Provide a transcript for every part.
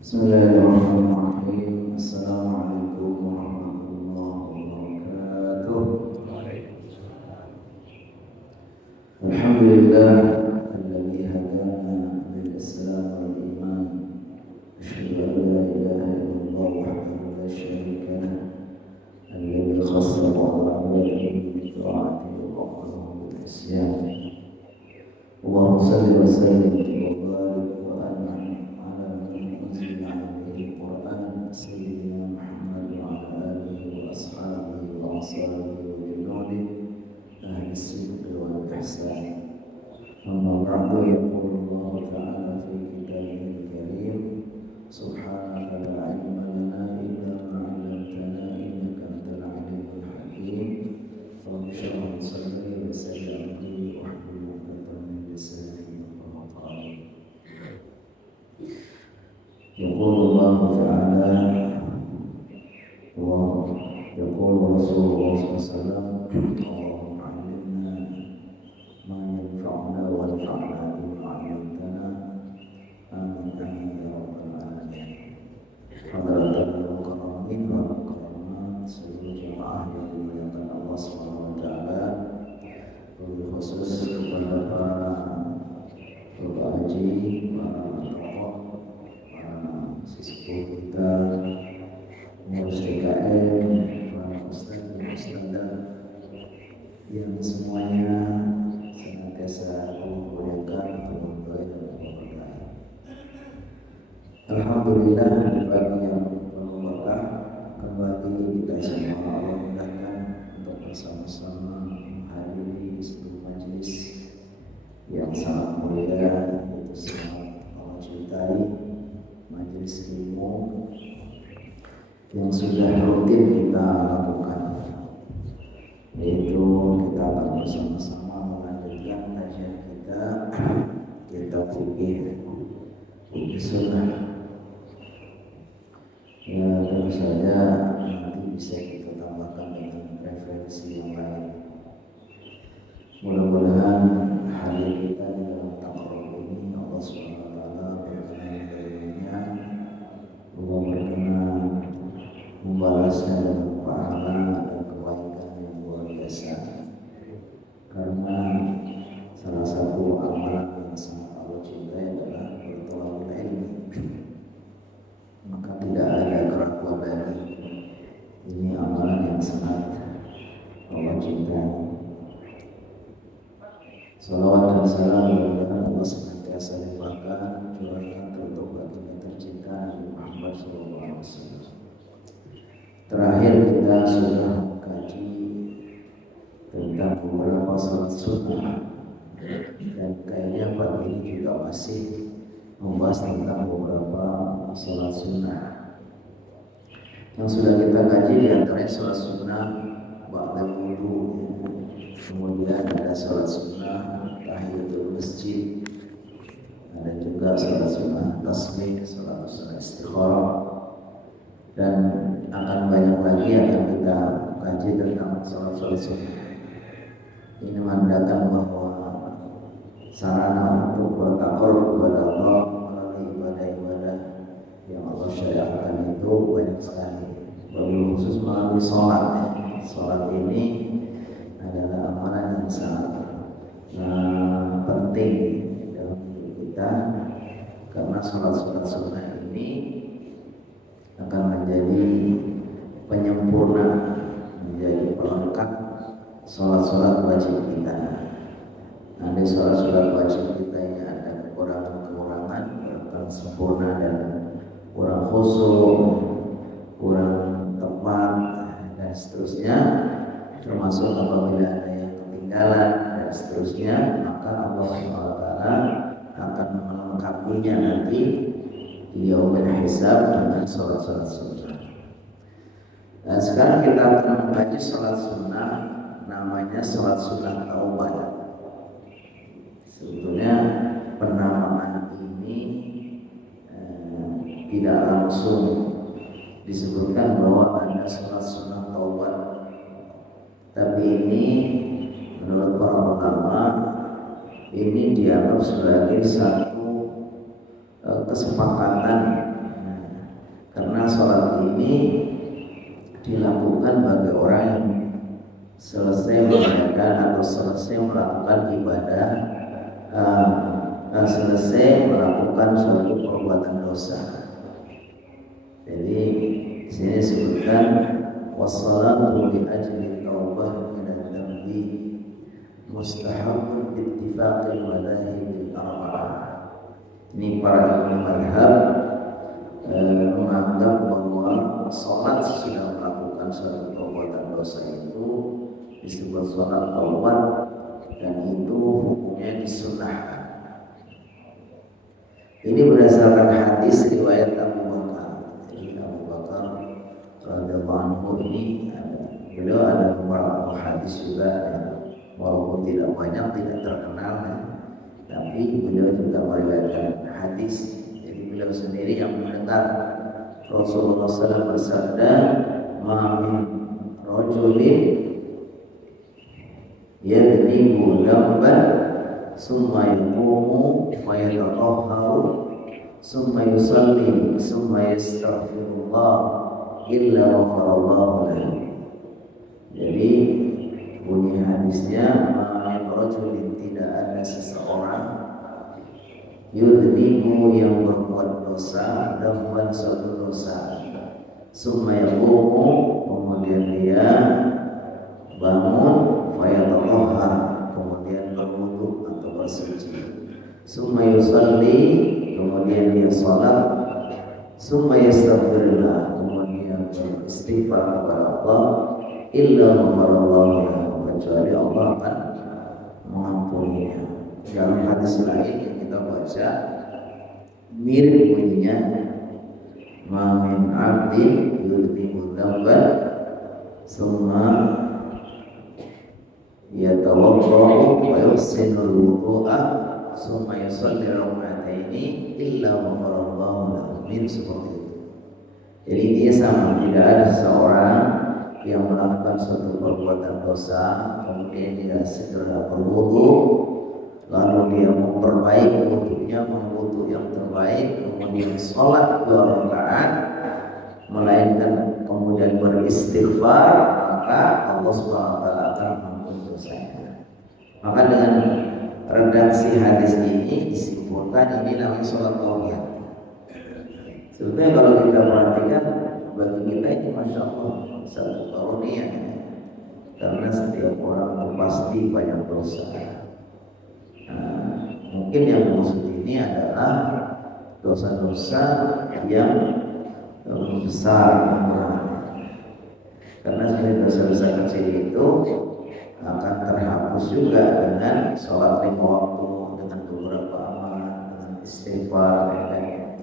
Bismillahirrahmanirrahim. Assalamualaikum warahmatullahi wabarakatuh. Alhamdulillah alladzi hadana lil Islam wal iman. Asyhadu an la ilaha illallah wahdahu la syarika lah. Alladzi khassa al-'abda bi ta'atihi wa qala bil isyan. Allahumma shalli wa sallim wa barik wa an'im ala man unzila 'alaihi al-Qur'an sayyidina Muhammad wa ala alihi wa ashabihi wa ashabihi wa junudi ahli sidqi wal ihsan. Amma ba'du, yaqulu Allah ta'ala fi kitabihil karim, subhanaka la 'ilma lana illa ma 'allamtana innaka antal 'alimul hakim. Rabbi shrah li sadri wa yassir li amri wahlul 'uqdatam min lisani yafqahu qawli. يقول الله تعالى يقول رسول الله صلى الله عليه وسلم اللهم علمنا ما ينفعنا وانفعنا بما علمتنا آمين يا رب العالمين. حضرة المكرمين والمكرمات seluruh jemaah yang dimuliakan Allah Subhanahu wa taala, lebih khusus kepada para bapak haji, para tokoh, sesepuh kita, pengurus DKM, para ustaz dan ustazah yang semuanya senantiasa memuliakan Tuhan dan berkah. Alhamdulillah, di pagi yang penuh berkah kembali kita semua Allah mudahkan untuk bersama-sama menghadiri sebuah majelis yang sangat mulia, yaitu sangat Allah cintai, majelis ilmu yang sudah rutin kita lakukan, yaitu kita akan bersama-sama melanjutkan kajian kita kitab fikih sunnah. Ya, tentu saja nanti bisa kita tambahkan dengan referensi yang lain. Mudah-mudahan hadir kita di dalam takarruf ini Allah Subhanahu wa taala berkenan dengannya, Allah berkenan membalasnya dengan pahala dan kebaikan yang luar biasa. Karena salah satu amalan yang sangat Allah cintai adalah bertolak ilmu. Maka tidak ada keraguan lagi, ini amalan yang sangat Allah cintai. Salawat dan salam kepada Allah senantiasa limpahkan curahkan untuk baginda tercinta Nabi Muhammad SAW. Terakhir kita sudah mengkaji tentang beberapa salat sunnah, dan kayaknya pagi ini juga masih membahas tentang beberapa salat sunnah yang sudah kita kaji. Di antaranya salat sunnah ba'da wudu, kemudian ada salat sunnah tahiyatul masjid, ada juga salat sunnah tasbih, salat sunnah istikharah, dan akan banyak lagi yang akan kita kaji tentang salat sunnah. Ini menandakan bahwa sarana untuk bertakarruf kepada Allah melalui ibadah-ibadah yang Allah syariatkan itu banyak sekali. Wabil khusus melalui sholat. Sholat ini adalah amalan yang sangat penting dalam hidup kita, karena sholat sunnah ini akan menjadi penyempurna, menjadi pelengkap sholat wajib kita. Ada sholat wajib kita ini ada kekurangan-kekurangan, kurang sempurna dan kurang khusyuk, kurang tepat dan seterusnya, termasuk apabila ada yang ketinggalan dan seterusnya, maka Allah SWT akan melengkapinya nanti di yaumil hisab dengan sholat sunnah. Dan sekarang kita akan mengkaji sholat sunnah, namanya sholat sunnah taubat. Sebetulnya penamaan ini tidak langsung disebutkan bahwa ada sholat sunnah taubat, tapi ini menurut para ulama ini dianggap sebagai satu kesepakatan sholat ini dilakukan bagi orang yang selesai mengerjakan atau selesai melakukan ibadah, selesai melakukan suatu perbuatan dosa. Jadi di sini disebutkan wassalatu li ajli taubah min adz-dzambi mustahabun bi ittifaqil madhahib al-arba'ah. Ini para imam mazhab menganggap bahwa sholat sudah melakukan suatu perbuatan dosa itu disebut sholat taubat dan itu hukumnya disunnahkan. Ini berdasarkan hadis riwayat Abu Bakar. Jadi Abu Bakar radhiyallahu anhu ini beliau ada beberapa hadis juga yang walaupun tidak banyak, tidak terkenal, tapi beliau juga meriwayatkan hadis. Jadi beliau sendiri yang mendengar Rasulullah SAW bersabda, "Ma min rajulin yadnibu dzamban summa yaqumu wa yatatahharu summa yusalli summa yastaghfirullah illa ghafarallahu lahu." Jadi bunyi hadisnya, "Ma min rajulin," tidak ada seseorang, yudnibu yang berbuat dosa, dan suatu dosa, summa yaqumu kemudian dia bangun, fayatatahhar kemudian berwudu atau bersuci, summa yusalli kemudian dia salat, summa yastaghfirullah kemudian beristighfar kepada Allah, illa ghafarallahu, kecuali Allah akan mengampuninya. Dalam hadis lain yang kita baca mirip bunyinya, "Ma min 'abdin yudhibu dzamban summa yatawadda'u wa yuhsinul wudu'a summa yusalli rak'ataini illa ghafarallahu lahu." Seperti itu. Jadi dia sama, tidak ada seseorang yang melakukan suatu perbuatan dosa kemudian dia segera berwudu, lalu dia memperbaiki wudunya, berwudu yang terbaik, kemudian sholat 2 rakaat, melainkan kemudian beristighfar, maka Allah SWT akan mengampuni dosanya. Maka dengan redaksi hadis ini disimpulkan ini namanya sholat taubat. Sebetulnya kalau kita perhatikan, bagi kita ini masya Allah satu karunia, karena setiap orang pasti banyak dosa. Mungkin yang maksud ini adalah dosa-dosa yang besar, karena sebenarnya dosa-dosa kecil itu akan terhapus juga dengan sholat 5 waktu, dengan beberapa amalan, dengan istighfar,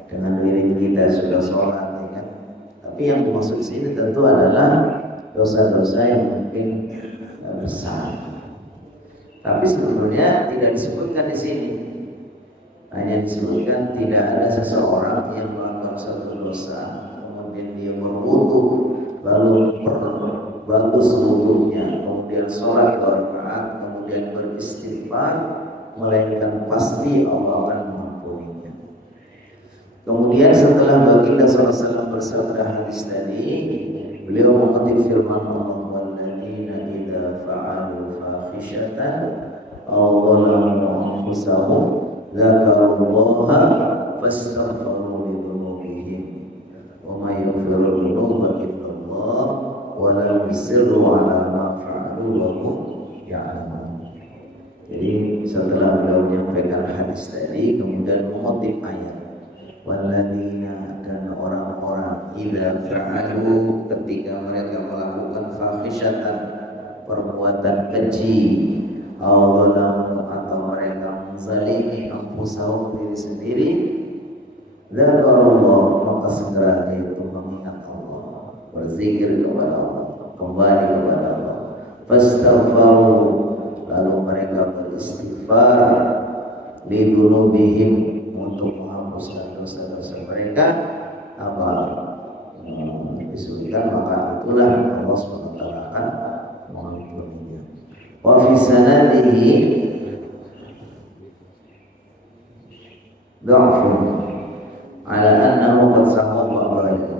dengan diri kita sudah sholat, kan? Tapi yang dimaksud sini tentu adalah dosa-dosa yang mungkin besar. Tapi sebetulnya tidak disebutkan di sini. Hanya disebutkan tidak ada seseorang yang melakukan suatu dosa, kemudian dia berwudu, lalu bagus wudunya, kemudian sholat 2 rakaat, kemudian beristighfar, melainkan pasti Allah akan mengampuninya. Kemudian setelah baginda SAW bersabda hadis tadi, beliau mengutip firman Allah, "Walladzina idza fa'alu fahishatan aw dhalamu anfusahum dzakarullaha fastaghfiru li dzunubihim wa may yaghfiru dzunuba illallah wa lam yusirru 'ala ma fa'alu wa hum ya'lamun." Jadi setelah beliau menyampaikan hadis tadi, kemudian mengutip ayat, "Walladzina," dan orang-orang, idza fa'alu, ketika mereka melakukan fahishatan, perbuatan keji, aw dhalamu, atau mereka menzalimi anfusahum, diri sendiri, dzakarullah, maka segera dia itu mengingat Allah, berzikir kepada Allah, kembali kepada Allah, fastaghfaru, lalu mereka beristighfar, li dzunubihim, untuk menghapuskan dosa-dosa mereka, apa disebutkan, maka itulah Allah SWT akan mengampuninya. Wa fi sanadihi dha'fun ala annahu qad sahaba ba'da.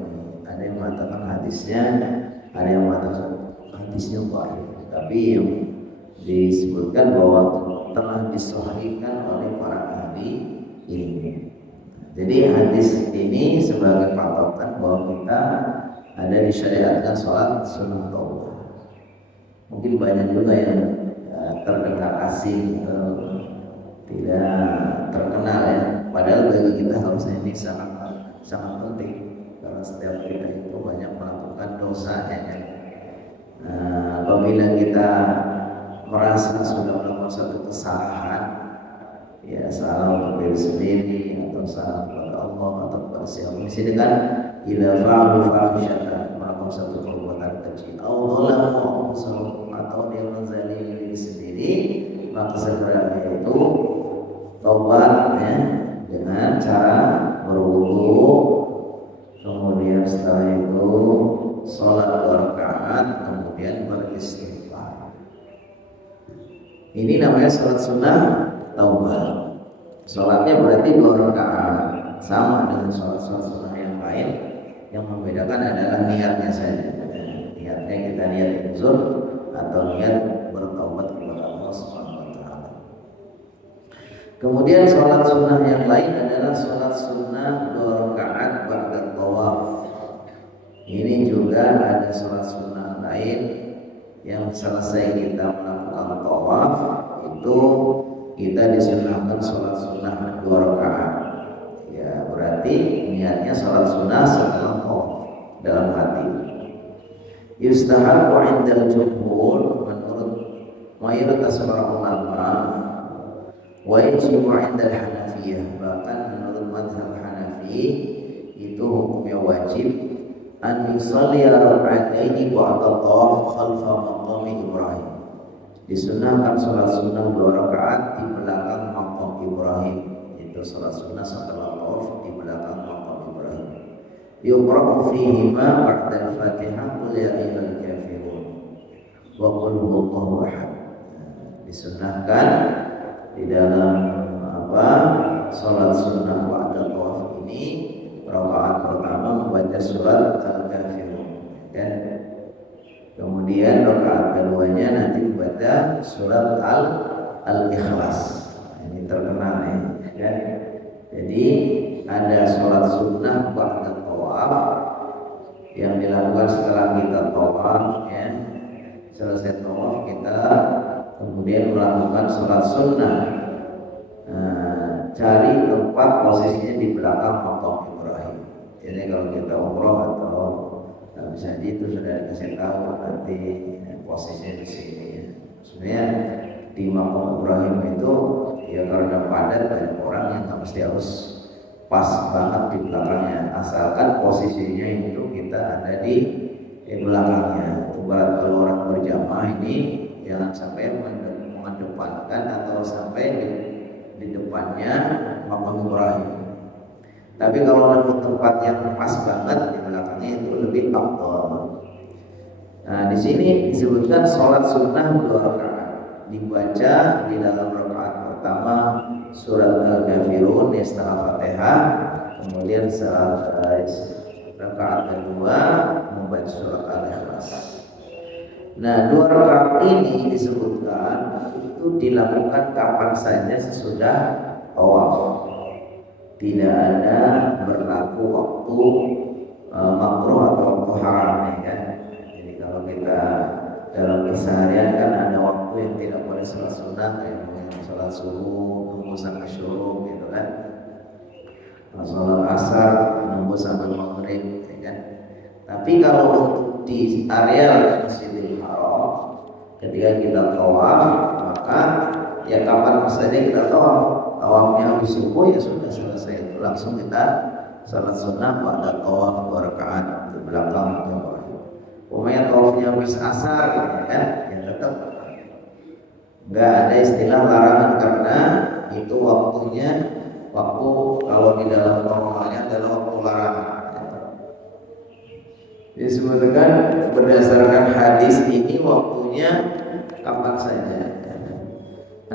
hadisnya ada yang mengatakan hadisnya dhaif, tapi yang disebutkan bahwa telah disahihkan oleh para ahli ilmu. Jadi hadis ini sebagai patokan bahwa kita ada disyariatkan sholat sunnah taubah. Mungkin banyak juga yang terdengar asing atau tidak terkenal ya. Padahal bagi kita harusnya ini sangat penting karena setiap kita itu banyak melakukan dosa ya kan. Apabila kita merasa sudah melakukan suatu kesalahan, ya salah untuk diri sendiri atau salah kepada Allah atau kepada siapa, mesti dengan ila fa'alu fahsyatan, melakukan satu perbuatan kecil Allah atau dia menzalimi diri sendiri, maka segera dia itu taubat ya, dengan cara berwudu, kemudian setelah itu sholat 2 rakaat, kemudian beristighfar. Ini namanya sholat sunnah taubah. Sholatnya berarti 2 rakaat, sama dengan sholat sunnah yang lain. Yang membedakan adalah niatnya saja. Niatnya kita niat uzur atau niat bertaubat kepada Allah Subhanahu wa taala. Kemudian sholat sunnah yang lain adalah sholat sunnah 2 rakaat ba'da tawaf. Ini juga ada sholat sunnah lain yang selesai kita melakukan tawaf itu kita disunahkan sholat sunnah 2 rakaat. Ya berarti niatnya sholat sunnah setelah tawaf dalam hati. Yustahabu 'indal jumhur, menurut mayoritas para ulama, wa yajibu 'indal Hanafiyah, bahkan menurut mazhab Hanafi itu hukumnya wajib an yusalli raka'ataini ba'da tawaf khalfa maqam Ibrahim. Disunahkan sholat sunnah 2 rakaat di belakang maqam Ibrahim. Itu sholat sunnah setelah tawaf di belakang maqam Ibrahim. Yuqra'u fihima ba'da al-Fatihah qul ya ayyuhal kafirun wa qul huwallahu ahad. Disunahkan di dalam sholat sunnah ba'da tawaf ini rakaat pertama membaca surat Al-Kafirun dan kemudian rakaat keduanya nanti membaca surat Al-Ikhlas. Ini terkenal ya. Jadi ada sholat sunnah ba'da tawaf yang dilakukan setelah kita tawaf ya. Selesai tawaf kita kemudian melakukan sholat sunnah. Cari tempat posisinya di belakang maqam Ibrahim. Jadi kalau kita umroh atau habis haji itu sudah dikasih tahu nanti posisinya di sini. Sebenarnya di maqam Ibrahim itu ya karena padat banyak orang yang tak mesti harus pas banget di belakangnya, asalkan posisinya itu kita ada di belakangnya. Buat kalau orang berjamaah ini jangan sampai mengedepankan atau sampai di depannya maqam Ibrahim. Tapi kalau nemu tempat yang pas banget di belakangnya itu lebih afdal. Nah, di sini disebutkan sholat sunnah 2 rakaat dibaca di dalam rakaat pertama surat Al-Kafirun ya setelah Fatihah, kemudian rakaat kedua membaca surat Al-Ikhlas. Nah, 2 rakaat ini disebutkan itu dilakukan kapan saja sesudah tawaf. Tidak ada berlaku waktu makruh atau waktu haram ya kan. Jadi kalau kita dalam keseharian kan ada waktu yang tidak boleh sholat sunnah kayak sholat subuh nunggu sampai syuruk gitu kan, sholat asar nunggu sampai maghrib ya kan. Tapi kalau untuk di area Masjidil Haram ketika kita tawaf maka ya kapan saja kita tawaf. Tawafnya habis subuh ya sudah selesai itu langsung kita salat sunnah pada tawaf 2 rakaat di belakang tawaf. Pokoknya tawafnya habis asar ya tetap nggak ada istilah larangan karena itu waktunya waktu kalau di dalam normalnya adalah waktu larangan. Disebutkan berdasarkan hadis ini waktunya kapan saja.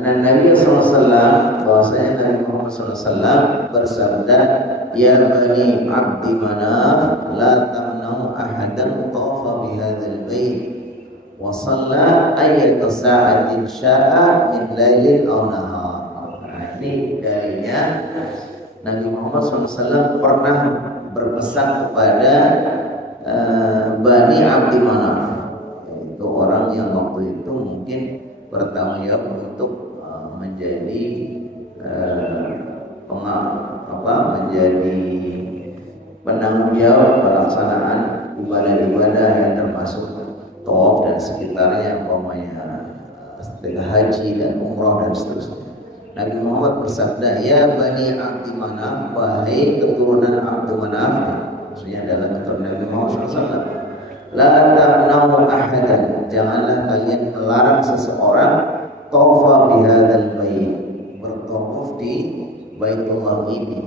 Nabi SAW bahwasanya Nabi Muhammad SAW bersabda ya bani abdi manaf la tamna'u ahadan tawafa bihadzal bait wa shalla ayyata sa'atin sya'a min lailin aw nahar. Nah, ini dalilnya Nabi Muhammad SAW pernah berpesan kepada Bani Abdi Manaf, itu orang yang waktu itu mungkin bertanggung jawab untuk menjadi menjadi penanggung jawab pelaksanaan ibadah-ibadah yang termasuk tawaf dan sekitarnya, umpamanya setelah haji dan umrah dan seterusnya. Nabi Muhammad bersabda, ya Bani Abdi Manaf, wahai keturunan Abdi Manaf, maksudnya adalah keturunan Nabi Muhammad SAW, la tamna'u ahadan, janganlah kalian melarang seseorang tawafa bihadzal bait, bertawaf di Baitullah ini,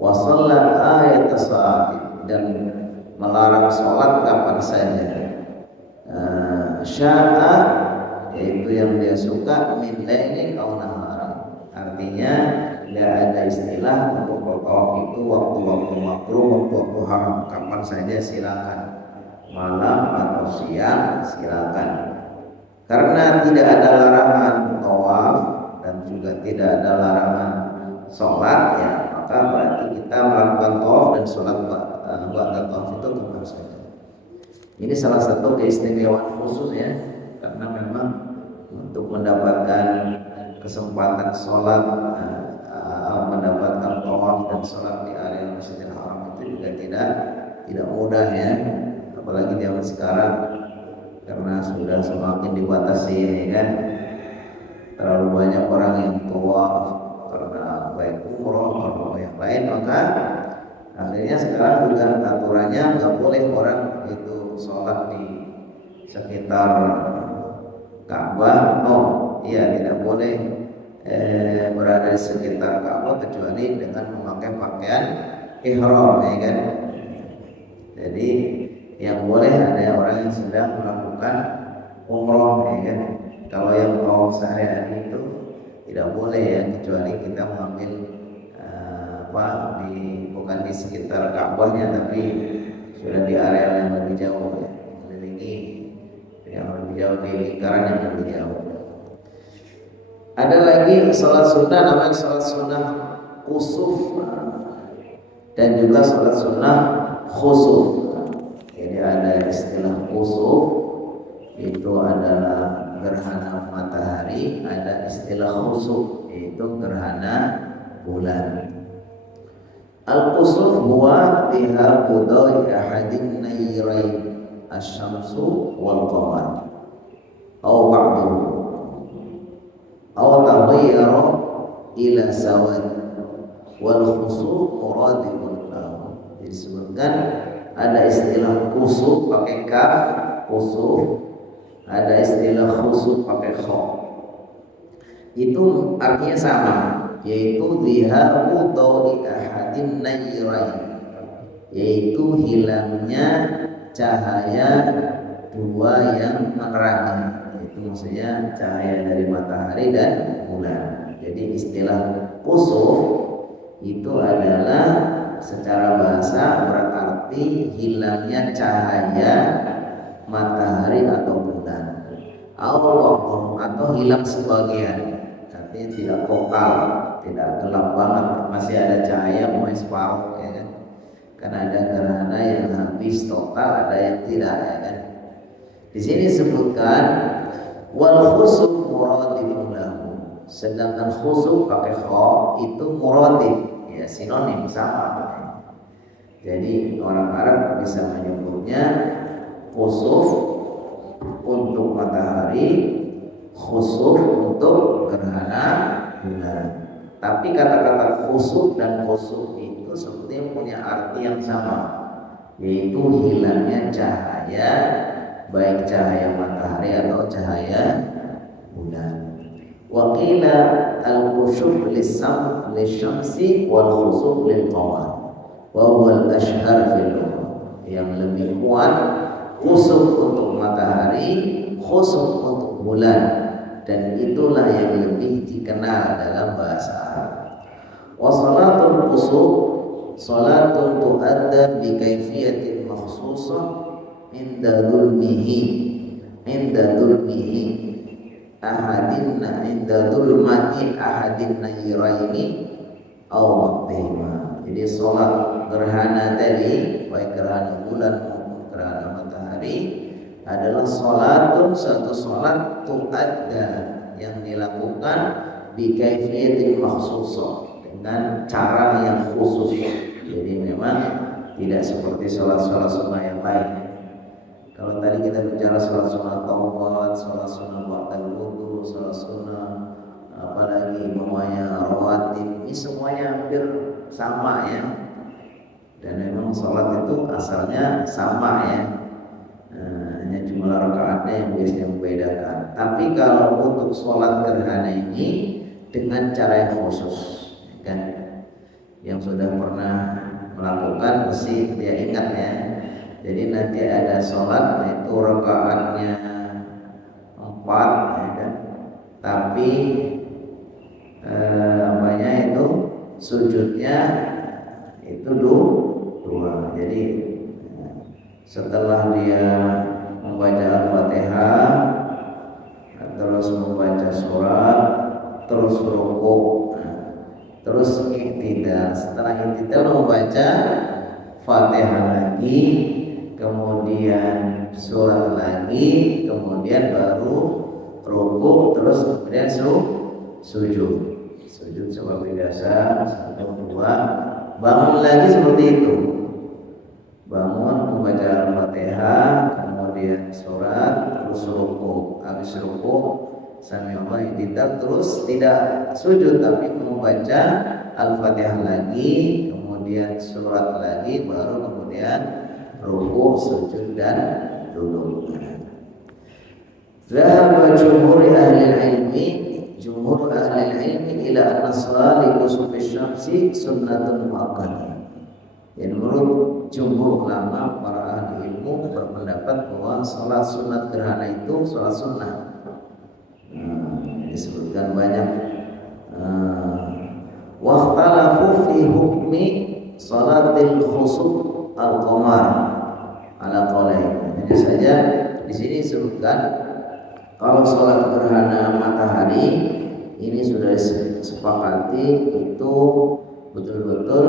wa shalla ayata sa'ati, dan melarang sholat kapan saja, sya'a, yaitu yang dia suka, min lailin aw nahar, artinya tidak ada istilah untuk bertawaf itu waktu-waktu makruh, waktu-waktu haram, kapan saja silakan, malam atau siang silakan. Karena tidak ada larangan tawaf dan juga tidak ada larangan sholat, ya maka berarti kita melakukan tawaf dan sholat ba'da tawaf itu kapan saja. Ini salah satu keistimewaan khusus ya, karena memang untuk mendapatkan kesempatan sholat, mendapatkan tawaf dan sholat di area Masjidil Haram itu juga tidak mudah ya, apalagi zaman sekarang karena sudah semakin dibatasi ini kan, terlalu banyak orang yang tawaf karena baik umroh atau yang lain, maka akhirnya sekarang juga aturannya nggak boleh orang itu sholat di sekitar Ka'bah. Iya, tidak boleh berada di sekitar Ka'bah kecuali dengan memakai pakaian ihram, ya kan. Jadi yang boleh ada orang yang sedang melakukan umroh, ya kan. Kalau yang mau sehari-hari itu tidak boleh ya, kecuali kita mengambil bukan di sekitar Ka'bahnya, tapi sudah di area yang lebih jauh ya, mengelilingi yang lebih jauh, di lingkaran yang lebih jauh. Ada lagi sholat sunnah, namanya sholat sunnah kusuf dan juga sholat sunnah khusuf. Jadi ada istilah kusuf, itu adalah gerhana matahari, ada istilah khusuf, yaitu gerhana bulan. Al-kusuf huwa dhihabu dawi ahadin nayrain asy-syamsu wal qamar aw ba'duhu aw taghayyara ila sawad wal khusuf muradifun lahu. Disebutkan ada istilah kusuf pakai kaf, kusuf, ada istilah khusuf pakai kha. Itu artinya sama, yaitu dhihabu dawi ahadin nayrain, yaitu hilangnya cahaya dua yang menerangi, itu maksudnya cahaya dari matahari dan bulan. Jadi istilah kusuf itu adalah secara bahasa berarti hilangnya cahaya matahari atau bulan, atau hilang sebagian, artinya tidak total, tidak gelap banget, masih ada cahaya mulai separuh, ya kan. Karena ada gerhana yang habis total, ada yang tidak, ya kan. Di sini disebutkan wal khusuf muradifun lahu, sedangkan khusuf pakai kha itu muradif, ya sinonim, sama. Jadi orang Arab bisa menyebutnya khusuf untuk matahari, khusuf untuk gerhana bulan. Tapi kata-kata khusuf dan khusuf itu sebetulnya punya arti yang sama, yaitu hilangnya cahaya, baik cahaya matahari atau cahaya bulan. Wa qila al-khusuf lis-syamsi wal khusuf lil-qamar wa huwa al-ashhar fil lughah. Yang lebih kuat khusuf untuk matahari, khusuf untuk bulan, dan itulah yang lebih dikenal dalam bahasa Arab. Wa salatul khusuf salatun tu'adda bi kaifiyatin makhsusah inda dhulmihi ahadinna inda dhulmati ahadin nayraini aw waqtihima. Jadi salat gerhana tadi, baik gerhana bulan maupun gerhana matahari, adalah salatun, satu salat tu'adda yang dilakukan bi kaifiyatin makhsusah, dengan cara yang khusus. Jadi memang tidak seperti salat-salat sunnah yang lain. Kalau tadi kita bicara salat sunnah taubat, salat sunnah ba'dal wudu, salat sunnah apalagi namanya rawatib, ini semuanya hampir sama ya. Dan memang salat itu asalnya sama ya. Hanya jumlah rakaatnya yang biasanya membedakan. Tapi kalau untuk salat gerhana ini dengan cara yang khusus, kan? Yang sudah pernah melakukan mesti dia ingat ya. Jadi nanti ada sholat itu rakaatnya 4 ya kan? Tapi itu sujudnya itu 2. Jadi setelah dia membaca Al-Fatihah, terus membaca surat, terus rukuk, terus iktidal. Setelah iktidal membaca Fatihah lagi, kemudian surat lagi, kemudian baru rukuk, terus kemudian sujud sebagai dasar 1, 2, bangun lagi seperti itu. Bangun membaca Al-Fatihah, kemudian surat, terus rukuk. Habis rukuk sami Allah iktidal, terus tidak sujud tapi membaca Al-Fatihah lagi, kemudian surat lagi, baru kemudian rukuk, sujud dan duduk. Zahaba jumhur ahli ilmi ila anna salati kusufi syamsi sunnatun muakkadah. Yang menurut jumhur ulama para ahli ilmu berpendapat bahwa salat sunat gerhana itu salat sunnah. Disebutkan banyak waqtalafu fi hukmi salatil khusuf al-qamar ala qaulain. Hanya saja di sini disebutkan kalau salat gerhana matahari ini sudah disepakati itu betul-betul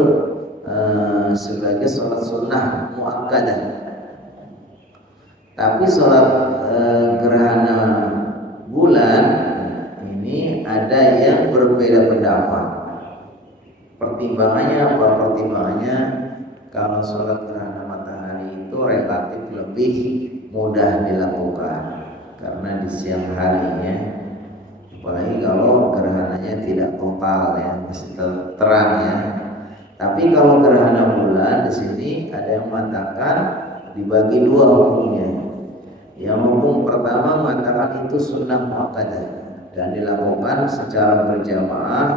sebagai salat sunnah muakkadah. Tapi salat gerhana bulan ini ada yang berbeda pendapat. Pertimbangannya apa? Pertimbangannya kalau sholat gerhana matahari itu relatif lebih mudah dilakukan karena di siang harinya, apalagi kalau gerhananya tidak total ya, masih terang ya. Tapi kalau gerhana bulan di sini ada yang mengatakan dibagi 2 hukumnya. Yang hukum pertama mengatakan itu sunnah muakkadah dan dilakukan secara berjamaah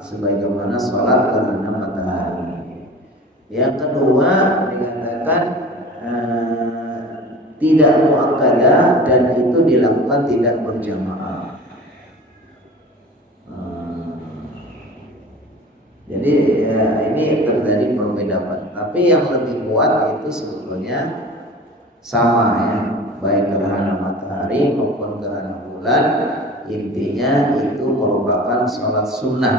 sebagaimana sholat gerhana matahari. Yang kedua dikatakan tidak muakkadah dan itu dilakukan tidak berjamaah. Jadi ini terjadi perbedaan. Tapi yang lebih kuat itu sebetulnya sama ya, baik gerhana matahari maupun gerhana bulan, intinya itu merupakan sholat sunnah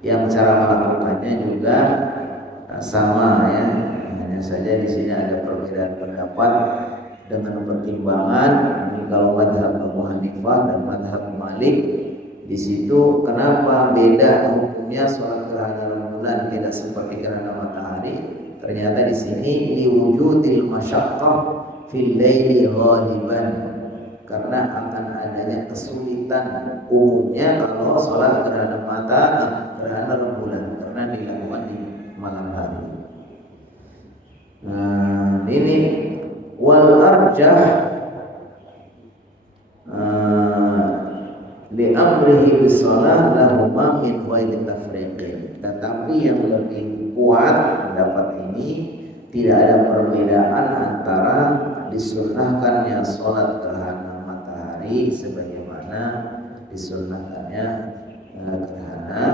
yang cara melakukannya juga sama ya. Hanya saja di sini ada perbedaan pendapat dengan pertimbangan ini kalau mazhab Abu Hanifah dan mazhab Malik. Di situ kenapa beda hukumnya sholat gerhana bulan tidak seperti gerhana matahari? Ternyata di sini liwujudil masyaqqah fil laili ghaliban, karena akan adanya kesulitan umumnya kalau sholat gerhana bulan karena dilakukan di malam hari. Nah, ini wal arjah li amrihi bisalah lahuma min ghairi tafriqin. Tetapi yang lebih kuat pendapat ini tidak ada perbedaan antara disunnahkannya sholat gerhana matahari sebagaimana disunnahkannya gerhana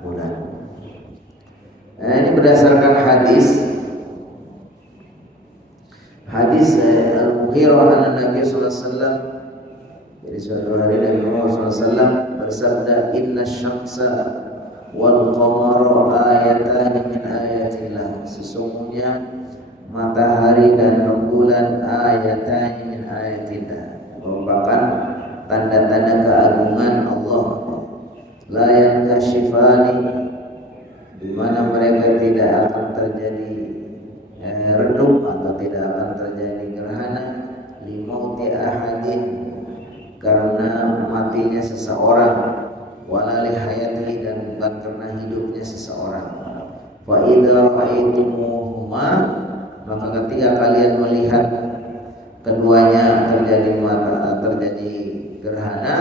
bulan. Nah, ini berdasarkan hadis Al-Mughirah an Nabi sallallahu alaihi wasallam. Jadi suatu hari Nabi Muhammad sallallahu alaihi wasallam bersabda, "Inna syamsa wal qamara ayatan min ayatillah." Sesungguhnya matahari dan rembulan ayatan min ayatillah, merupakan tanda-tanda keagungan Allah. La yankashifani, di mana mereka tidak akan terjadi redup atau tidak akan terjadi gerhana, limauti ahadin, karena matinya seseorang, wala li hayatihi, dan bukan karena hidupnya seseorang. Fa idza ra'aitumuhuma, maka ketika kalian melihat keduanya terjadi gerhana,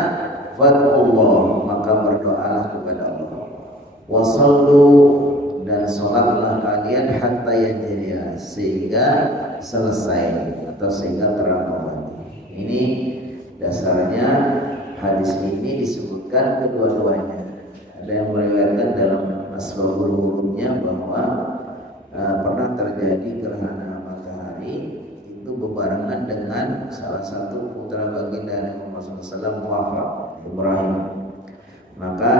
fad'ullah, maka berdoalah kepada Allah. Wasallu, dan sholatlah kalian hatta yanjaliya, sehingga selesai atau sehingga terang kembali. Ini dasarnya hadis ini disebutkan kedua-duanya. Ada yang meriwayatkan dalam Asbabul Wurudnya bahwa pernah terjadi gerhana matahari itu bebarengan dengan salah satu putra baginda Nabi Muhammad SAW wafat, Ibrahim. Maka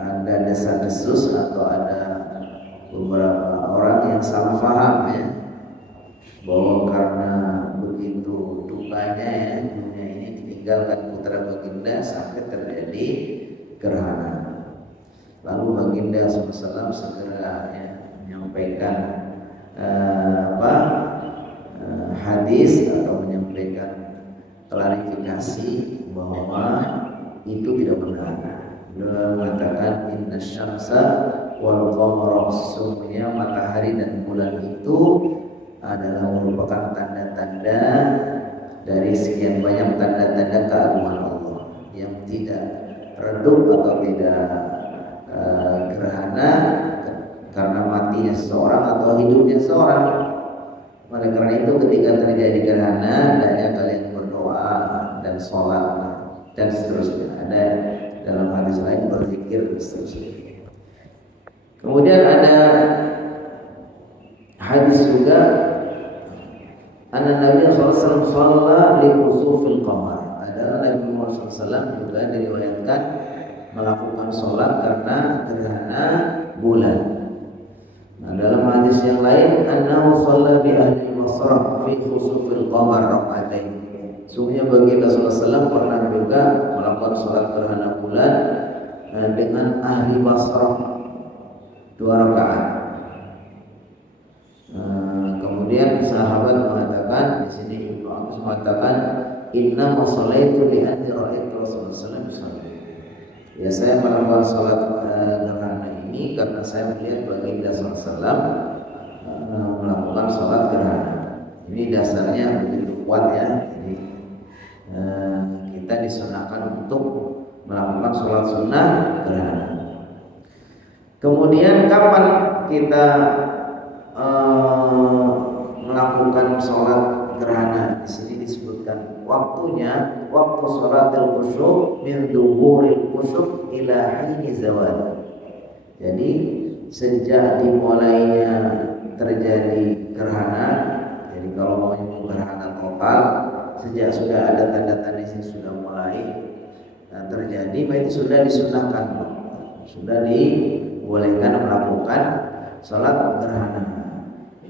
ada desa-desus atau ada beberapa orang yang salah paham ya, bahwa karena begitu dukanya ya, dunia ini ditinggalkan putra baginda sampai terjadi gerhana. Lalu baginda SAW segera ya, menyampaikan hadis atau menyampaikan klarifikasi bahwa itu tidak benar. Beliau mengatakan inna syamsa wal qamara, sesungguhnya matahari dan bulan itu adalah merupakan tanda-tanda dari sekian banyak tanda-tanda keagungan Allah yang tidak redup atau tidak gerhana karena matinya seseorang atau hidupnya seseorang. Oleh karena itu ketika terjadi gerhana, hendaknya kalian berdoa dan sholat dan seterusnya. Ada dalam hadis lain berzikir dan seterusnya. Kemudian ada hadis juga, anna Nabi sallallahu alaihi wasallam shalla li khusufil qamar. Adalah Nabi Muhammad SAW juga diriwayatkan melakukan sholat karena gerhana bulan. Nah, dalam hadis yang lain, annahu shalla bi ahli Basrah fi khusufil qamar rak'atain. Sungguhnya baginda sallallahu alaihi wasallam pernah juga melakukan sholat gerhana bulan dengan ahli Basrah 2 rakaat. Kemudian sahabat mengatakan, di sini Ibnu Abbas mengatakan, inna masallaitu li anni ra'aitu Rasulullah sallallahu alaihi wasallam. Ya, saya melakukan sholat gerhana ini karena saya melihat baginda sallallahu alaihi wasallam melakukan sholat gerhana. Ini dasarnya begitu kuat ya. Jadi kita disunahkan untuk melakukan sholat sunnah gerhana. Kemudian kapan kita melakukan sholat gerhana? Di sini disebutkan waktunya, waktu sholatil khusyuk min dhuhuril khusyuk ila hini zawal. Jadi sejak dimulainya terjadi gerhana, jadi kalau mau gerhana total, sejak sudah ada tanda-tanda yang sudah mulai terjadi, maka itu sudah disunahkan, sudah dibolehkan melakukan sholat gerhana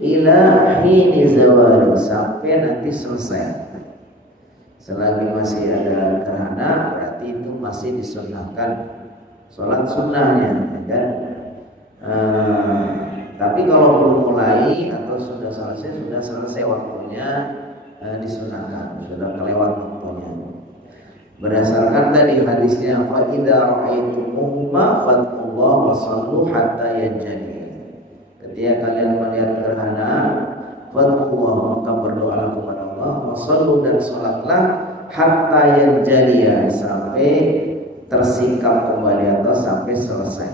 ila hini zawal, sampai nanti selesai. Selagi masih ada gerhana, berarti itu masih disunahkan sholat sunnahnya, ya kan? Tapi kalau belum mulai atau sudah selesai waktunya, disunahkan, sudah kelewat waktunya. Berdasarkan tadi hadisnya, fa idza ra'aitumuhuma fad'ullaha wa shallu hatta yanjali. Ketika kalian melihat gerhana, fad'ullah, maka berdoalah kepada Allah, wa shallu, dan salatlah hatta yanjaliya, sampai tersingkap kembali atau sampai selesai.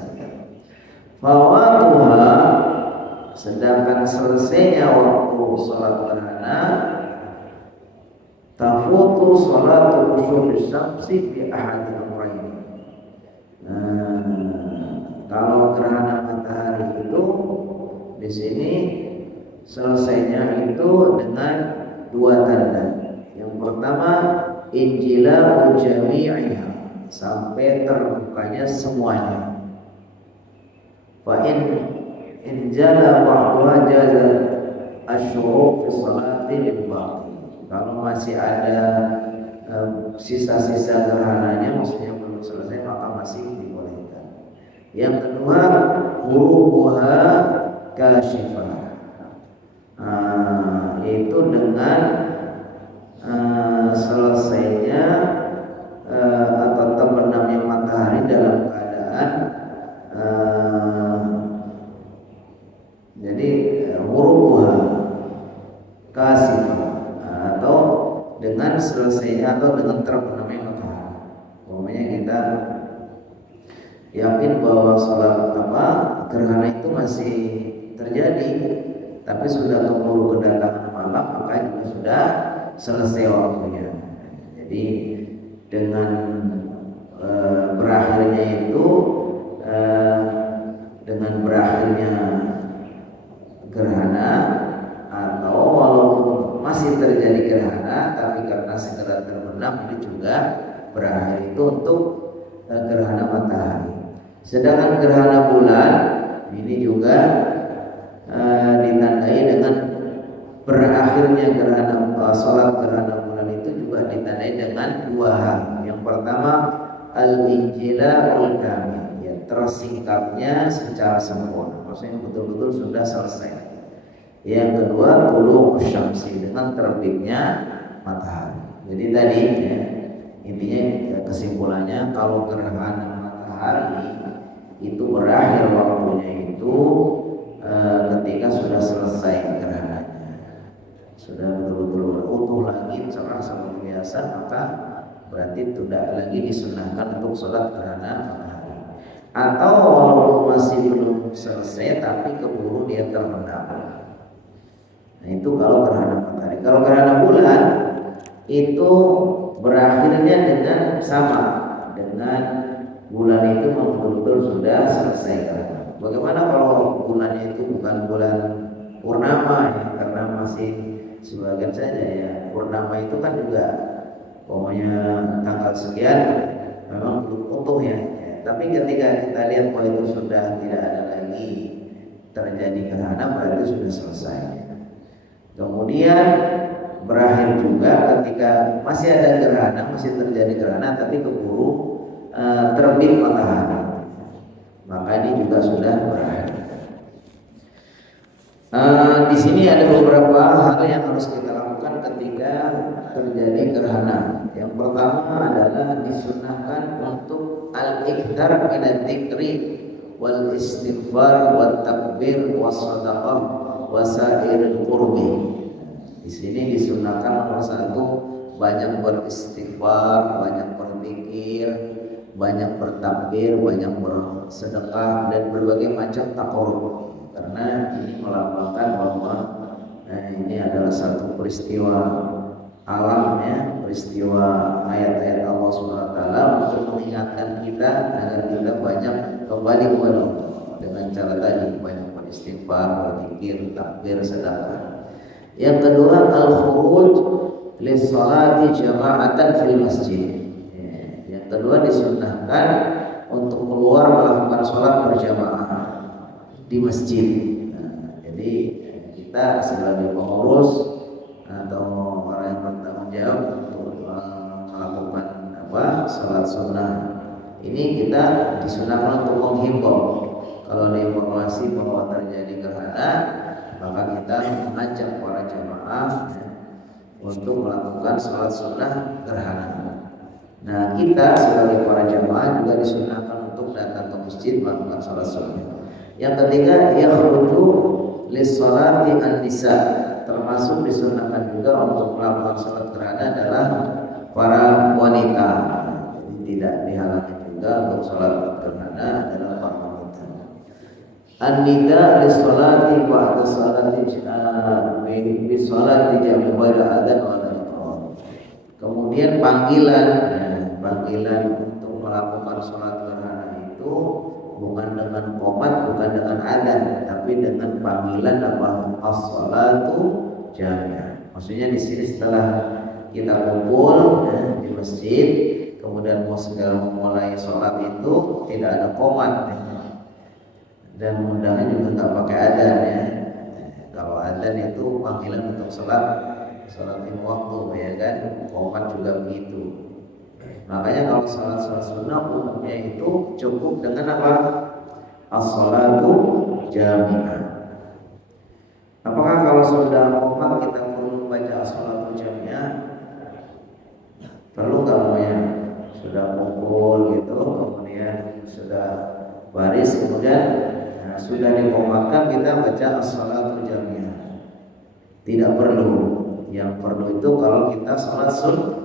Fawatuha, sedangkan selesainya waktu salat gerhana, tafutu salatu kusyufis syamsi bi ahadi amrayn. Kalau gerhana matahari itu Di sini selesainya itu dengan dua tanda. Yang pertama injilau jami'iha, sampai terbukanya semuanya. Fa in jala ba'daha jaza asyuruq fi salati lil baqi. Kalau masih ada sisa-sisa gerhananya, maksudnya belum selesai, maka masih dibolehkan. Yang kedua hurubuha kasyifah, itu dengan selesainya atau terbenamnya matahari dalam keadaan jadi hurubuha kasyifah, atau dengan selesainya atau dengan terbenamnya matahari. Pokoknya kita yakin bahwa sholat gerhana itu masih terjadi, tapi sudah keburu kedatangan malam, maka juga sudah selesai waktunya. Jadi dengan berakhirnya itu dengan berakhirnya gerhana, atau walaupun masih terjadi gerhana tapi karena segera terbenam, itu juga berakhir itu untuk gerhana matahari. Sedangkan gerhana bulan ini juga ditandai dengan berakhirnya sholat gerhana bulan, itu juga ditandai dengan dua hal. Yang pertama al-injila'ul kamil, ya, tersingkapnya secara sempurna, maksudnya betul-betul sudah selesai. Yang kedua tulu'u syamsi, dengan terbitnya matahari. Jadi tadi ya, intinya kesimpulannya kalau gerhana matahari itu berakhir waktunya itu ketika sudah selesai gerhananya, sudah betul-betul utuh lagi cerah seperti biasa, maka berarti tidak lagi disunahkan untuk sholat gerhana matahari. Atau walaupun masih belum selesai tapi keburu dia terbenam, nah itu kalau gerhana matahari. Kalau gerhana bulan itu berakhirnya dengan sama dengan bulan itu betul-betul sudah selesai gerhana. Bagaimana kalau bulannya itu bukan bulan purnama ya, karena masih sebagian saja ya, purnama itu kan juga pokoknya tanggal sekian memang belum utuh ya. Tapi ketika kita lihat bahwa itu sudah tidak ada lagi terjadi gerhana, berarti sudah selesai. Kemudian berakhir juga ketika masih ada gerhana, masih terjadi gerhana tapi keburu terbit matahari, maka ini juga sudah berakhir. Di sini ada beberapa hal yang harus kita lakukan ketika terjadi gerhana. Yang pertama adalah disunahkan untuk al-ikthar min dzikri wal istighfar wat takbir was shadaqah wa sairil qurbi. Di sini disunahkan nomor satu, banyak beristighfar, banyak berzikir, banyak bertakbir, banyak bersedekah, dan berbagai macam takarrub, karena ini melambangkan bahwa ini adalah satu peristiwa alamnya, peristiwa ayat-ayat Allah SWT untuk mengingatkan kita agar kita banyak kembali kepada Allah dengan cara tadi, banyak beristighfar, berzikir, takbir, sedekah. Yang kedua al-khuruj lis-sholati jama'atan fil masjid. Yang kedua disunahkan untuk keluar melakukan sholat berjamaah di masjid. Jadi kita sebagai pengurus atau orang yang bertanggung jawab untuk melakukan sholat sunnah ini, kita disunahkan untuk menghimbau kalau ada informasi bahwa terjadi gerhana, maka kita mengajak para jamaah untuk melakukan sholat sunnah gerhana. Nah, kita sebagai para jamaah juga disunahkan untuk datang ke masjid melakukan sholat sunnah. Yang ketiga, yakhruju lis-sholati an-nisa, termasuk disunahkan juga untuk melakukan sholat gerhana adalah para wanita. Jadi tidak dihalangi juga untuk sholat gerhana adalah para wanita. An-nida lis-sholati ba'da sholati bis-sholati jami' ghairi adzan wa la iqamah. Kemudian panggilan untuk melakukan sholat gerhana itu bukan dengan qomat, bukan dengan adzan, tapi dengan panggilan apa? As-shalatu jami'ah. Maksudnya di sini setelah kita kumpul di masjid, kemudian mau segera memulai sholat itu tidak ada qomat dan undangnya juga nggak pakai adzan ya. Kalau adzan itu panggilan untuk sholat lima waktu ya kan, qomat juga begitu. Makanya kalau sholat sunnah umumnya itu cukup dengan apa? As-shalatu jami'ah. Apakah kalau sudah qomat kita perlu membaca as-shalatu jami'ah? Perlu nggak namanya? Sudah kumpul gitu, kemudian sudah baris, kemudian sudah dikomatkan kita baca as-shalatu jami'ah. Tidak perlu. Yang perlu itu kalau kita sholat sunnah.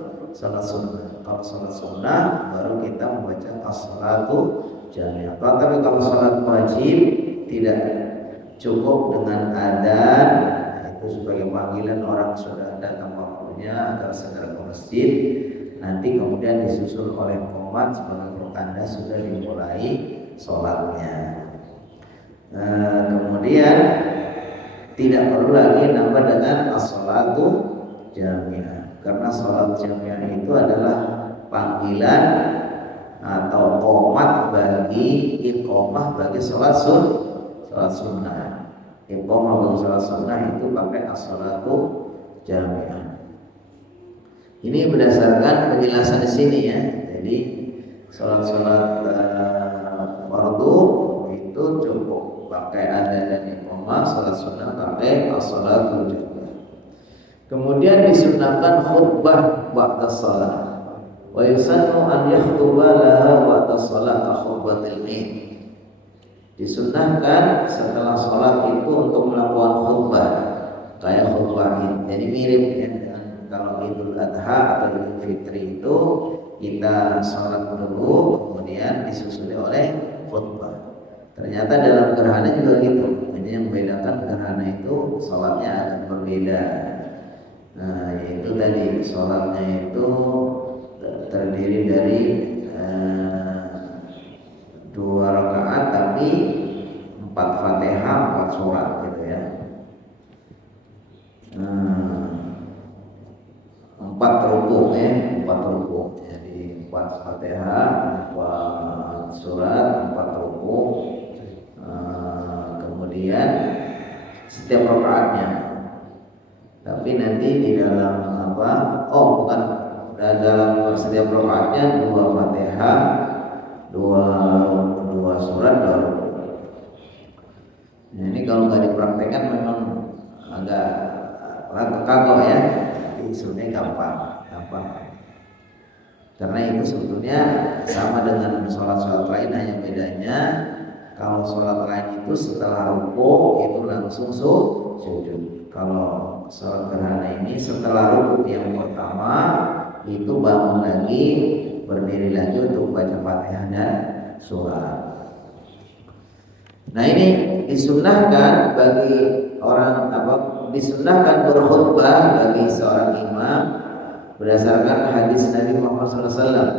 Kalau sholat sunnah baru kita membaca as-shalatu jami'ah. Tapi kalau sholat wajib tidak cukup dengan adzan, itu sebagai panggilan orang sudah datang waktunya agar segera ke masjid. Nanti kemudian disusul oleh qomat sebagai pertanda sudah dimulai sholatnya. Kemudian tidak perlu lagi nambah dengan as-shalatu jami'ah, karena sholat jami'ah itu adalah panggilan atau qomat bagi iqomah bagi sholat sunnah. Iqomah bagi sholat sunnah itu pakai as-shalatu jami'ah. Ini berdasarkan penjelasan di sini ya. Jadi sholat fardu itu cukup pakai adzan dan iqamah, sholat sunnah pakai as-shalatu jami'ah. Kemudian disunnahkan khutbah ba'da shalah. Wa yusannu an yakhutuba laha ba'da shalah ka khutbatil Id. Disunnahkan setelah sholat itu untuk melakukan khutbah kayak khutbah Id. Jadi mirip ya dengan kalau Idul Adha atau Idul Fitri itu kita sholat dulu kemudian disusuli oleh khutbah. Ternyata dalam gerhana juga gitu. Ini yang membedakan gerhana itu sholatnya agak berbeda. Nah, yaitu tadi sholatnya itu terdiri dari 2 rakaat tapi 4 Fatihah 4 surat gitu ya. 4 rukuk ya, 4 rukuk. Jadi 4 Fatihah, 4 surat, 4 rukuk. Kemudian setiap rakaatnya. Tapi nanti di dalam apa? Oh, bukan dalam setiap rakaatnya 2 Fatihah, 2 surat, 2 rukuk. Nah, ini kalau nggak dipraktekkan memang agak kagok ya. Sebenarnya gampang. Karena itu sebetulnya sama dengan sholat lain, hanya bedanya kalau sholat lain itu setelah rukuk itu langsung sujud. Kalau sholat gerhana ini setelah rukuk yang pertama itu bangun lagi, berdiri lagi untuk baca Fatihah dan surat. Nah, ini disunnahkan bagi orang disunnahkan berkhutbah bagi seorang imam berdasarkan hadis Nabi Muhammad SAW,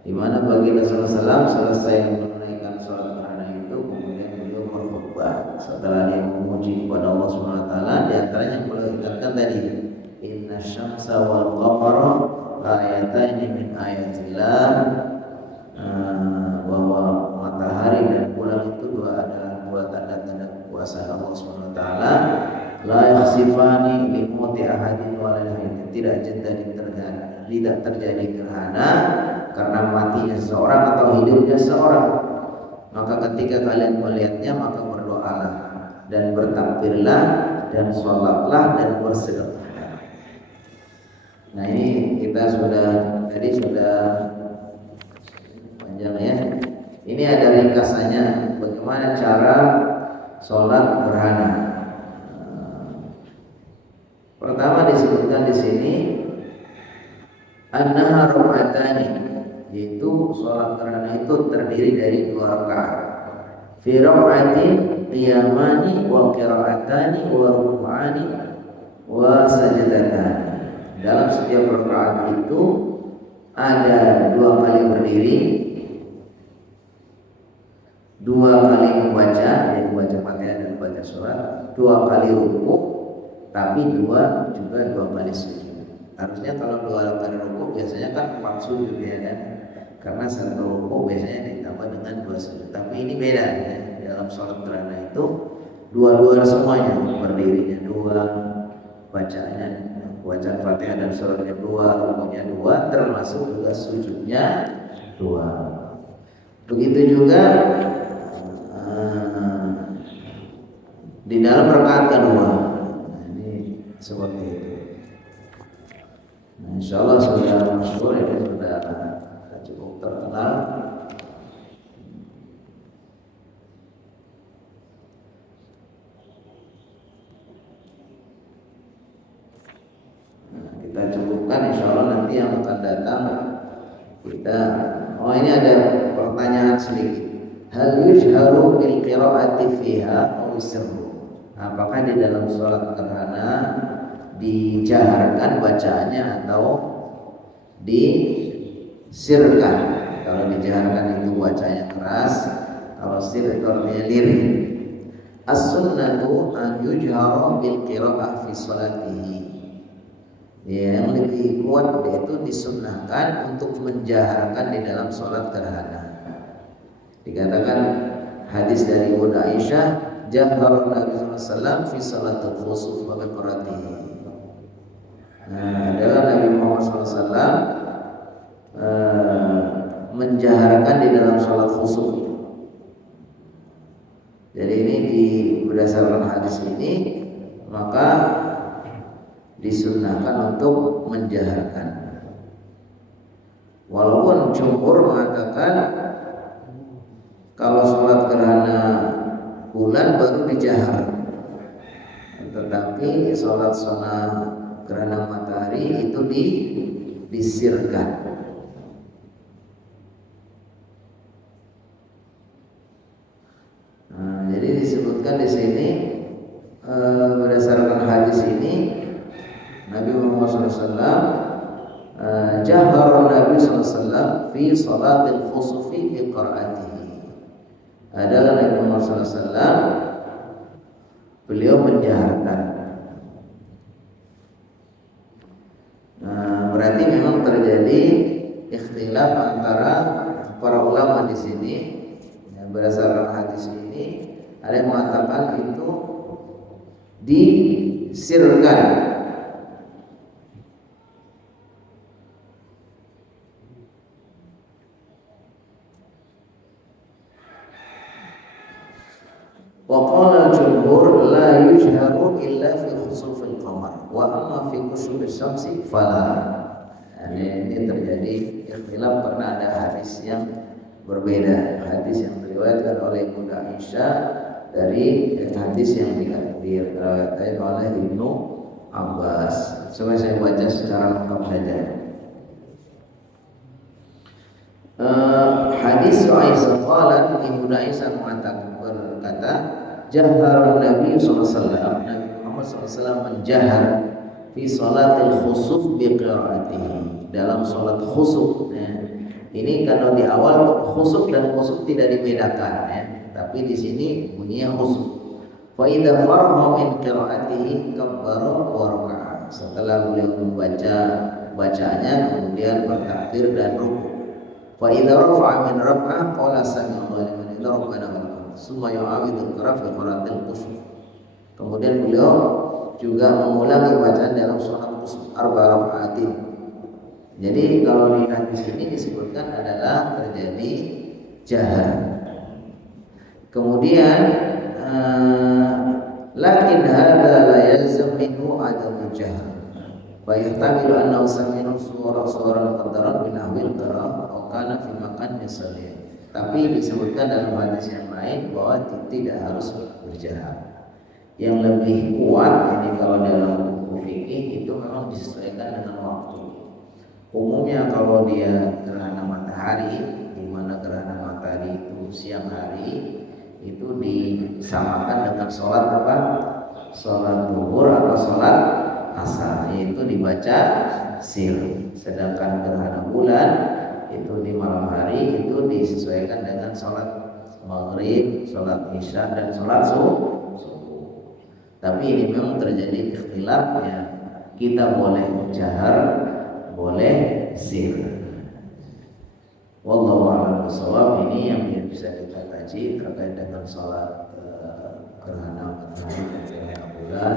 di mana baginda SAW selesai menunaikan sholat gerhana itu kemudian beliau berkhutbah setelah dia memuji kepada Allah SWT. Di antaranya beliau ingatkan tadi, inna syamsa wal qamara ayataini min ayatillah, bahwa matahari dan bulan itu adalah 2 tanda-tanda kuasa Allah SWT. La yakhsifani li mauti ahadin wa la tidak terjadi gerhana karena matinya seseorang atau hidupnya seseorang. Maka ketika kalian melihatnya maka berdoalah dan bertakbirlah dan sholatlah dan bersedekahlah. Nah, ini kita sudah panjang ya. Ini ada ringkasannya bagaimana cara sholat gerhana. Pertama disebutkan di sini annaha raka'atani, yaitu sholat gerhana itu terdiri dari 2 rakaat. Fi raka'atin qiyamani wa qira'atani wa ruk'ani wa sajadatani. Dalam setiap rakaat itu ada 2 kali berdiri, dua kali membaca, yaitu baca Fatihah dan baca surat, dua kali ruku, tapi dua kali sujud. Harusnya kalau dua kali ruku biasanya kan 4 sujud ya kan, karena satu ruku biasanya ditambah dengan 2 sujud. Tapi ini beda ya, dalam sholat gerhana itu dua semuanya, berdirinya dua, bacaan Fatihah dan suratnya dua, rukunya dua, termasuk juga sujudnya dua. Begitu juga di dalam rakaat kedua. Nah, ini seperti itu. Nah, insya Allah sudah masyhur, ini sudah cukup terkenal. Nah, kita cukupkan, insya Allah nanti yang akan datang kita. Oh, ini ada pertanyaan sedikit. Hal yujharu bil qiraati fiha aw sirru? Apakah di dalam sholat gerhana dijaharkan bacaannya atau disirkan? Kalau dijaharkan itu bacanya keras, kalau sir itu artinya lirih. As-sunnatu an yujhara bil qiraah fi sholatihi. Yang lebih kuat yaitu disunnahkan untuk menjaharkan di dalam sholat gerhana. Dikatakan hadis dari Bunda Aisyah, jahara Nabi SAW fi salatul khusuf wa qiraatihi. Nah, adalah Nabi Muhammad SAW menjaharkan di dalam sholat khusuf. Jadi ini berdasarkan hadis ini maka disunnahkan untuk menjaharkan. Walaupun jumhur mengatakan kalau sholat gerhana bulan baru dijahar, tetapi sholat gerhana matahari itu disirkan. Nah, jadi disebutkan di sini berdasarkan hadis ini Nabi Muhammad SAW jahara Nabi SAW fi salatil khusufi bi qiraatihi. Adalah Nabi Muhammad SAW beliau menjaharkan. Nah, berarti memang terjadi ikhtilaf antara para ulama di sini. Ya, berdasarkan hadis ini ada yang mengatakan itu disirkan. Wa qala al-jumhur la yujharu illa fi khusufil qamar wa amma fi kusufis syamsi fala. Ini terjadi ikhtilaf karena ada hadis yang berbeda. Hadis yang diriwayatkan oleh Bunda Aisyah dari hadis yang diriwayatkan oleh Ibnu Abbas. Coba saya baca secara lengkap saja. Hadis Aisyah qalat, Ibnu Aisyah mengatakan berkata, jahar Nabi SAW, Nabi Muhammad SAW menjahar fi salatil khusuf bi qiraatihi, dalam salat khusuf ya. Ini kalau di awal khusuf dan khusuf tidak dibedakan ya, tapi di sini bunyinya khusuf. Fa idza faragha min qiraatihi kabbara wa raka'a. Setelah beliau membaca bacaannya kemudian bertakbir dan rukuk. Fa idza rafa'a min raf'ah qala sami'allahu liman hamidah rabbana wa summa yu'awidul qira' fi qiraatil khusuf. Kemudian beliau juga mengulangi bacaan dalam sholat khusuf arba rakaatin. Jadi kalau di hadis ini disebutkan adalah terjadi jahar. Kemudian lakin hadza la yalzam minhu adamul jahr. Wa yahtamilu annahu sami'a suara qadaran bin ahwil qira'ah atau kana fi makan yusalli. Tapi disebutkan dalam hadis yang lain bahwa tidak harus berjahar. Yang lebih kuat ini kalau dalam buku fikih itu memang disesuaikan dengan waktu. Umumnya kalau dia gerhana matahari, di mana gerhana matahari itu siang hari, itu disamakan dengan sholat apa? Sholat zuhur atau sholat asar, yaitu dibaca sir. Sedangkan gerhana bulan itu di malam hari itu disesuaikan dengan sholat maghrib, sholat isya, dan sholat subuh. Tapi ini memang terjadi ikhtilaf ya. Kita boleh jahar, boleh sir. Wallahu a'lam bishawab. Ini yang bisa kita kaji terkait dengan sholat gerhana matahari bulan,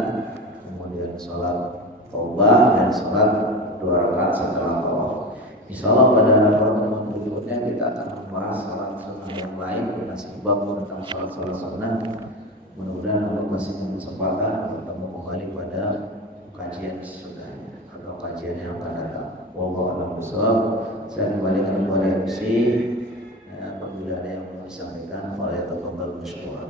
kemudian sholat taubah dan sholat 2 rakaat setelah tawaf. Insyaallah pada pertemuan berikutnya kita akan membahas sholat sunnah yang lain, masih bab tentang sholat sunnah. Mudah-mudahan Allah masih berkesempatan bertemu kembali pada kajian sesudahnya atau kajian yang akan datang. Wallahu a'lam bishawab. Saya kembalikan kepada MC apabila ada yang mau disampaikan, oleh tafadhal masykuran.